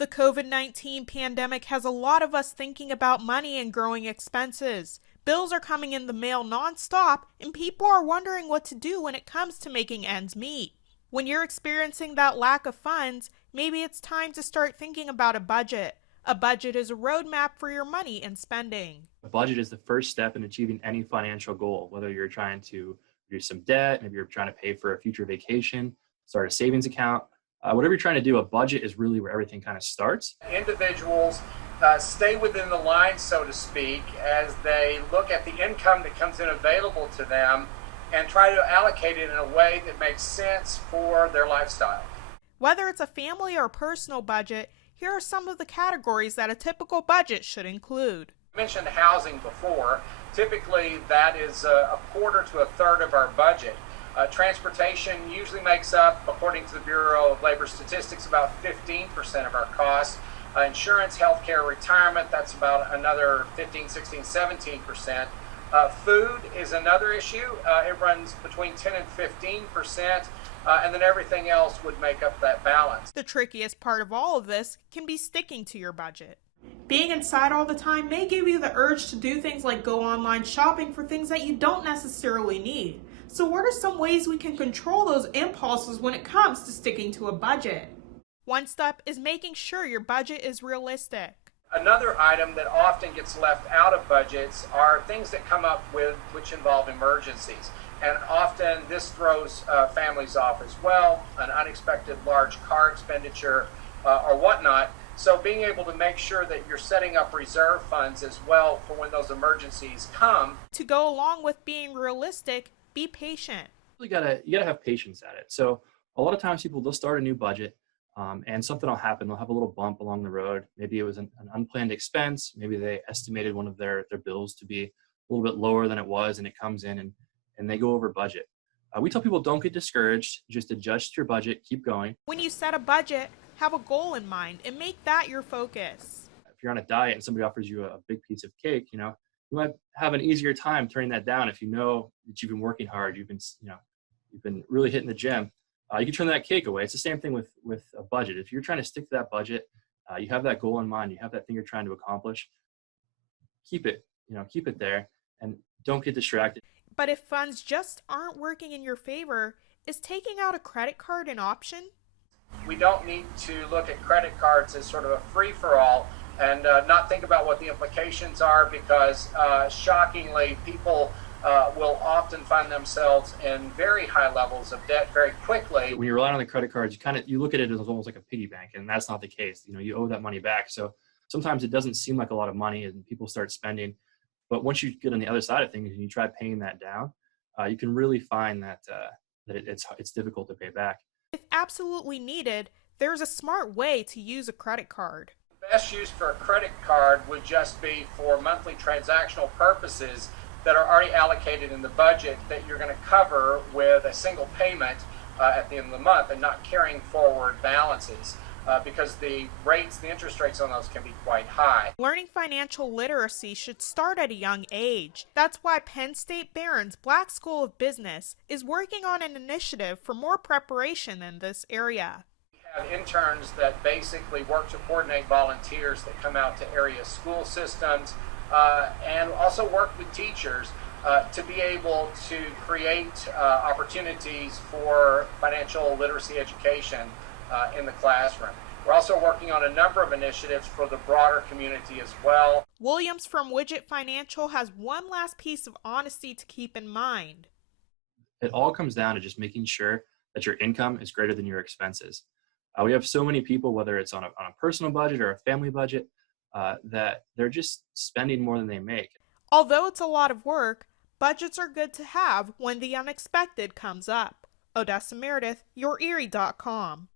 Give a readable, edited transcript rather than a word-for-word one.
The COVID-19 pandemic has a lot of us thinking about money and growing expenses. Bills are coming in the mail nonstop, and people are wondering what to do when it comes to making ends meet. When you're experiencing that lack of funds, maybe it's time to start thinking about a budget. A budget is a roadmap for your money and spending. A budget is the first step in achieving any financial goal, whether you're trying to reduce some debt, maybe you're trying to pay for a future vacation, start a savings account. Whatever you're trying to do, a budget is really where everything kind of starts. Individuals stay within the line, so to speak, as they look at the income that comes in available to them and try to allocate it in a way that makes sense for their lifestyle. Whether it's a family or personal budget, here are some of the categories that a typical budget should include. I mentioned housing before. Typically, that is a quarter to a third of our budget. Transportation usually makes up, according to the Bureau of Labor Statistics, about 15% of our costs. Insurance, healthcare, retirement, that's about another 15, 16, 17%. Food is another issue. It runs between 10 and 15%, and then everything else would make up that balance. The trickiest part of all of this can be sticking to your budget. Being inside all the time may give you the urge to do things like go online shopping for things that you don't necessarily need. So what are some ways we can control those impulses when it comes to sticking to a budget? One step is making sure your budget is realistic. Another item that often gets left out of budgets are things that come up with which involve emergencies. And often this throws families off as well, an unexpected large car expenditure or whatnot. So being able to make sure that you're setting up reserve funds as well for when those emergencies come. To go along with being realistic, be patient. You gotta have patience at it. So a lot of times people, they'll start a new budget and something will happen. They'll have a little bump along the road. Maybe it was an unplanned expense. Maybe they estimated one of their bills to be a little bit lower than it was, and it comes in and they go over budget. We tell people, don't get discouraged. Just adjust your budget, keep going. When you set a budget, have a goal in mind and make that your focus. If you're on a diet and somebody offers you a big piece of cake, you might have an easier time turning that down if you know that you've been working hard, you've been really hitting the gym. You can turn that cake away. It's the same thing with a budget. If you're trying to stick to that budget, you have that goal in mind, you have that thing you're trying to accomplish, keep it there and don't get distracted. But if funds just aren't working in your favor, is taking out a credit card an option? We don't need to look at credit cards as sort of a free-for-all and not think about what the implications are, because shockingly, people will often find themselves in very high levels of debt very quickly. When you rely on the credit cards, you look at it as almost like a piggy bank, and that's not the case. You owe that money back. So sometimes it doesn't seem like a lot of money and people start spending. But once you get on the other side of things and you try paying that down, you can really find that it's difficult to pay back. If absolutely needed, there's a smart way to use a credit card. The best use for a credit card would just be for monthly transactional purposes that are already allocated in the budget that you're going to cover with a single payment at the end of the month, and not carrying forward balances. Because the interest rates on those can be quite high. Learning financial literacy should start at a young age. That's why Penn State Barron's Black School of Business is working on an initiative for more preparation in this area. We have interns that basically work to coordinate volunteers that come out to area school systems and also work with teachers to be able to create opportunities for financial literacy education in the classroom. We're also working on a number of initiatives for the broader community as well. Williams from Widget Financial has one last piece of honesty to keep in mind. It all comes down to just making sure that your income is greater than your expenses. We have so many people, whether it's on a personal budget or a family budget, that they're just spending more than they make. Although it's a lot of work, budgets are good to have when the unexpected comes up. Odessa Meredith, YourErie.com.